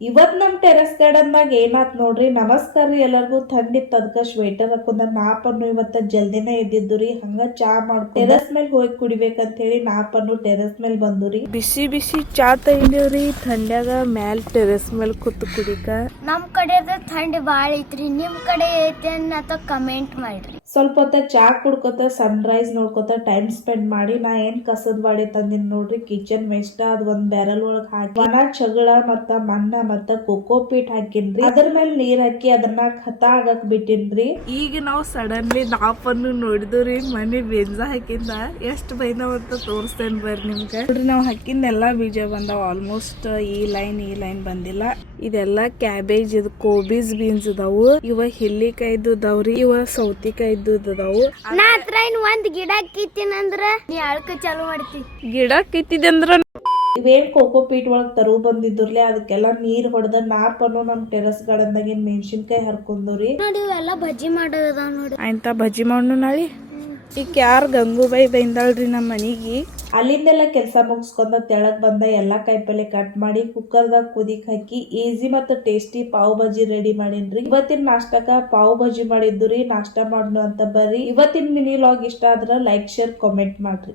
ಇವತ್ ನಮ್ terrace garden ದಾಗ ಏನಾತ್ ನೋಡ್ರಿ. ನಮಸ್ಕಾರ ರೀ ಎಲ್ಲರಿಗೂ. ಥಂಡಿತ್ ಅದಕ್ಕ ಸ್ವೆಟರ್ ಹಾಕೊಂಡ ನಾಪನ್ನು ಇವತ್ತ ಜಲ್ದಿನೇ ಎದ್ದಿದ್ದು ರೀ. ಹಂಗ ಚಾ ಮಾಡ್ಕೊಂಡು ಟೆರೆಸ್ ಮೇಲೆ ಹೋಗಿ ಕುಡಿಬೇಕಂತ ಹೇಳಿ ನಾಪನ್ನು ಟೆರೆಸ್ ಮೇಲೆ ಬಂದು ಬಿಸಿ ಬಿಸಿ ಚಾ ತಗೊಂಡೇವ್ರಿ ಥಂಡ್ಯಾಗ ಮ್ಯಾಲ್ ಟೆರೆಸ್ ಮೇಲೆ ಕೂತು ಕುಡಿಕ. ನಮ್ ಕಡೆ ಥಂಡಿ ಬಾಳ ಐತ್ರಿ, ನಿಮ್ ಕಡೆ ಐತಿ ಅನ್ನತ ಕಮೆಂಟ್ ಮಾಡ್ರಿ. ಸ್ವಲ್ಪ ಹೊತ್ತ ಚಾ ಕುಡ್ಕೊತ ಸನ್ ರೈಸ್ ನೋಡ್ಕೊತ ಟೈಮ್ ಸ್ಪೆಂಡ್ ಮಾಡಿ ನಾ ಏನ್ ಕಸದ ಬಾಡಿ ತಂದಿನ್ ನೋಡ್ರಿ. ಕಿಚನ್ ವೇಸ್ಟ್ ಅದ್ ಒಂದ್ ಬ್ಯಾರಲ್ ಒಳಗ್ ಹಾಕಿ ಒಣ ಚಗಳ ಮತ್ತ ಮಣ್ಣ ಮತ್ತ ಕೋಕೋ ಪೀಟ್ ಹಾಕಿನ್ರಿ. ಅದ್ರ ಮೇಲೆ ನೀರ್ ಹಾಕಿ ಅದನ್ನ ಖತ ಆಗಕ್ ಬಿಟ್ಟಿನ್ರಿ. ಈಗ ನಾವು ಸಡನ್ಲಿ ನಾಪನ್ನು ನೋಡಿದ್ರಿ. ಮನೆ ಬೀಜ ಹಾಕಿಂದ ಎಷ್ಟ್ ಬೈದವಂತ ತೋರಿಸ್ತೇನೆ ಬರ್ರಿ ನಿಮ್ಗೆ. ನೋಡ್ರಿ ನಾವ್ ಹಾಕಿಂದೆಲ್ಲಾ ಬೀಜ ಬಂದಾವ. ಆಲ್ಮೋಸ್ಟ್ ಈ ಲೈನ್ ಬಂದಿಲ್ಲ. ಇದೆಲ್ಲಾ ಕ್ಯಾಬೇಜ್, ಇದು ಕೋಬೀಸ್ ಬೀನ್ಸ್ ಅದಾವು. ಇವ ಹಿಲ್ಲಿಕಾಯ್ದು ಅದಾವ್ರಿ, ಇವ ಸೌತಿಕಾಯ್ದು ಅದಾವು. ನಾ ಹತ್ರ ಒಂದ್ ಗಿಡ ಕಿತ್ತೀನಂದ್ರ ನೀ ಅಳ್ಕ ಚಾಲು ಮಾಡ್ತಿ. ಗಿಡ ಕಿತ್ತಿದಂದ್ರ ಇವೇನ್ ಕೋಕೋ ಪೀಟ್ ಒಳಗ್ ತರು ಬಂದಿದ್ರಲೆ ಅದಕ್ಕೆಲ್ಲಾ ನೀರ್ ಹೊಡೆದ ನಾಪನ್ನು ನಮ್ ಟೆರೆಸ್ ಗಾರ್ಡನ್ ದಾಗ ಮೆಣಸಿನ್ಕಾಯಿ ಹರ್ಕೊಂಡ್ರಿ. ನೋಡಿ ಇವೆಲ್ಲ ಬಜ್ಜಿ ಮಾಡೋದ ನೋಡಿ. ಆಯ್ತ ಬಜ್ಜಿ ಮಾಡು ನಾಳಿ. ಈಗ ಯಾರ್ ಗಂಗೂಬಾಯಿ ಬೈಂದಾಳ್ರಿ ನಮ್ಮ ಮನಿಗಿ. ಅಲ್ಲಿಂದೆಲ್ಲ ಕೆಲಸ ಮುಗಿಸ್ಕೊಂಡ ತೆಳಗ್ ಬಂದ ಎಲ್ಲಾ ಕಾಯಿಪಲ್ಲೆ ಕಟ್ ಮಾಡಿ ಕುಕ್ಕರ್ದಾಗ ಕುದಿಕ್ ಹಾಕಿ ಈಸಿ ಮತ್ತ ಟೇಸ್ಟಿ ಪಾವ್ ಭಾಜಿ ರೆಡಿ ಮಾಡೀನ್ರಿ. ಇವತ್ತಿನ ನಾಷ್ಟಕ್ಕ ಪಾವ್ ಭಾಜಿ ಮಾಡಿದ್ದು ರೀ. ನಾಷ್ಟ ಮಾಡೋಣ ಅಂತ ಬರ್ರಿ. ಇವತ್ತಿನ ಮಿನಿ ವ್ಲಾಗ್ ಇಷ್ಟ ಆದ್ರ ಲೈಕ್, ಶೇರ್, ಕಾಮೆಂಟ್ ಮಾಡ್ರಿ.